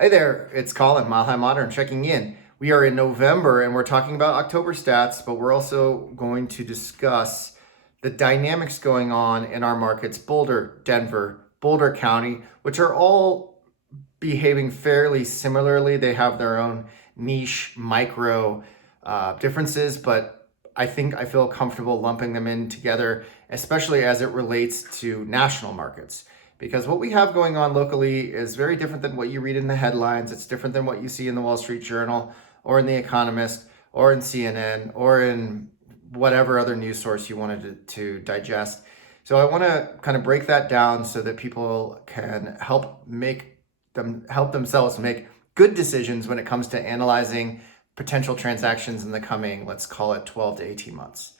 Hey there, it's Colin, Mile High Modern, checking in. We are in November and we're talking about October stats, but we're also going to discuss the dynamics going on in our markets, Boulder, Denver, Boulder County, which are all behaving fairly similarly. They have their own niche micro differences, but I feel comfortable lumping them in together, especially as it relates to national markets. Because what we have going on locally is very different than what you read in the headlines. It's different than what you see in the Wall Street Journal or in The Economist or in CNN or in whatever other news source you wanted to digest. So I want to kind of break that down so that people can help themselves make good decisions when it comes to analyzing potential transactions in the coming, let's call it 12 to 18 months.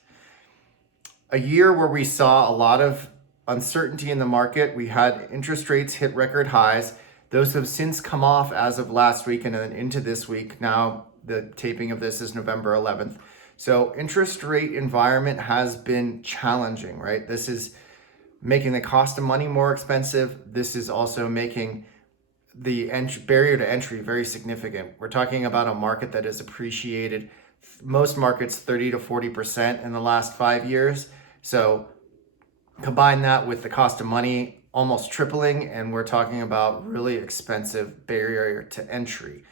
A year where we saw a lot of uncertainty in the market. We had interest rates hit record highs. Those have since come off as of last week and then into this week. Now, the taping of this is November 11th. So, interest rate environment has been challenging, right? This is making the cost of money more expensive. This is also making the barrier to entry very significant. We're talking about a market that has appreciated most markets 30 to 40% in the last 5 years. So combine that with the cost of money almost tripling, and we're talking about really expensive barrier to entry.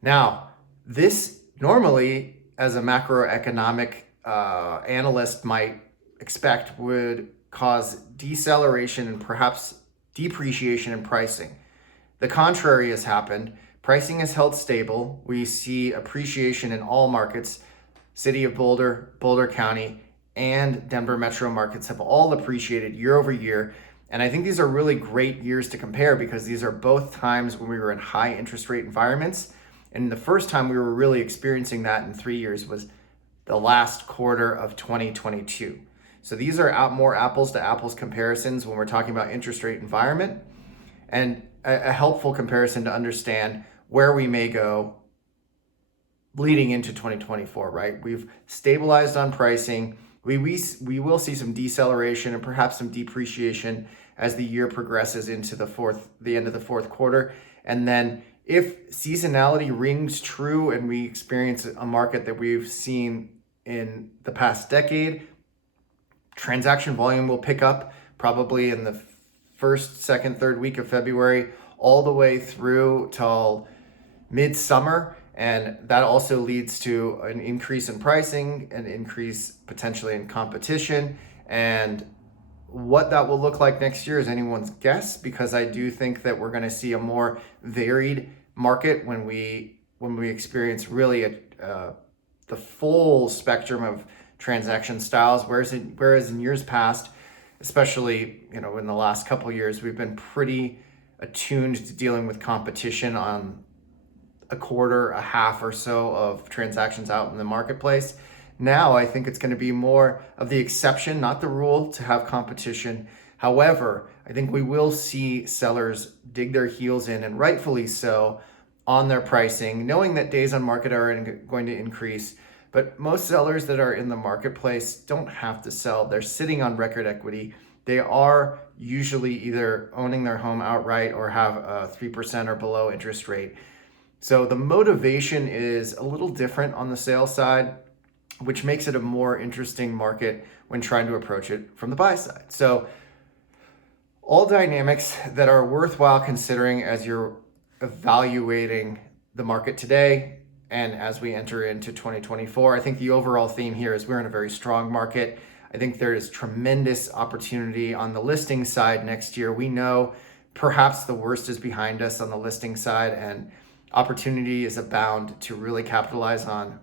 Now, this normally, as a macroeconomic analyst might expect, would cause deceleration and perhaps depreciation in pricing. The contrary has happened. Pricing has held stable. We see appreciation in all markets. City of Boulder, Boulder County, and Denver metro markets have all appreciated year over year. And I think these are really great years to compare because these are both times when we were in high interest rate environments. And the first time we were really experiencing that in 3 years was the last quarter of 2022. So these are more apples to apples comparisons when we're talking about interest rate environment, and a helpful comparison to understand where we may go leading into 2024, right? We've stabilized on pricing. We will see some deceleration and perhaps some depreciation as the year progresses into the end of the fourth quarter. And then if seasonality rings true and we experience a market that we've seen in the past decade, transaction volume will pick up probably in the first, second, third week of February, all the way through till midsummer. And that also leads to an increase in pricing, an increase potentially in competition. And what that will look like next year is anyone's guess, because I do think that we're going to see a more varied market when we experience really the full spectrum of transaction styles. Whereas in years past, especially in the last couple of years, we've been pretty attuned to dealing with competition on a quarter, a half or so of transactions out in the marketplace. Now, I think it's going to be more of the exception, not the rule, to have competition. However, I think we will see sellers dig their heels in, and rightfully so, on their pricing, knowing that days on market are going to increase. But most sellers that are in the marketplace don't have to sell. They're sitting on record equity. They are usually either owning their home outright or have a 3% or below interest rate. So the motivation is a little different on the sales side, which makes it a more interesting market when trying to approach it from the buy side. So all dynamics that are worthwhile considering as you're evaluating the market today and as we enter into 2024. I think the overall theme here is we're in a very strong market. I think there is tremendous opportunity on the listing side next year. We know perhaps the worst is behind us on the listing side, and opportunity is abound to really capitalize on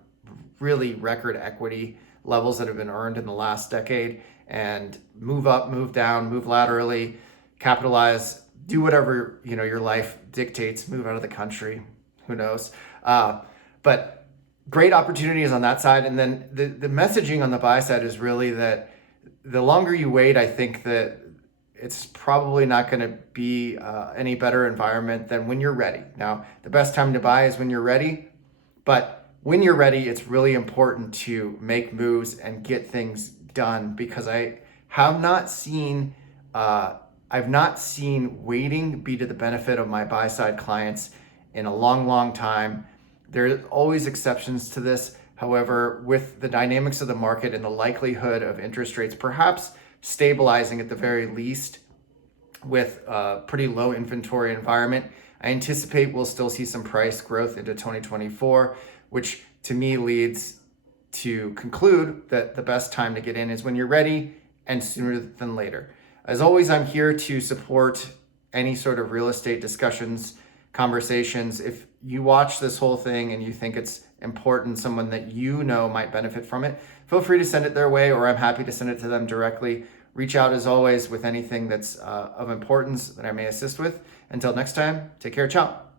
really record equity levels that have been earned in the last decade and move up, move down, move laterally, capitalize, do whatever your life dictates, move out of the country, who knows. But great opportunities on that side. And then the messaging on the buy side is really that the longer you wait, I think that it's probably not going to be any better environment than when you're ready. Now, the best time to buy is when you're ready, but when you're ready, it's really important to make moves and get things done, because I've not seen waiting be to the benefit of my buy side clients in a long, long time. There are always exceptions to this. However, with the dynamics of the market and the likelihood of interest rates perhaps stabilizing at the very least with a pretty low inventory environment, I anticipate we'll still see some price growth into 2024, which to me leads to conclude that the best time to get in is when you're ready and sooner than later. As always, I'm here to support any sort of real estate discussions, conversations. If you watch this whole thing and you think it's important, someone that you know might benefit from it, feel free to send it their way, or I'm happy to send it to them directly. Reach out as always with anything that's of importance that I may assist with. Until next time, take care, ciao.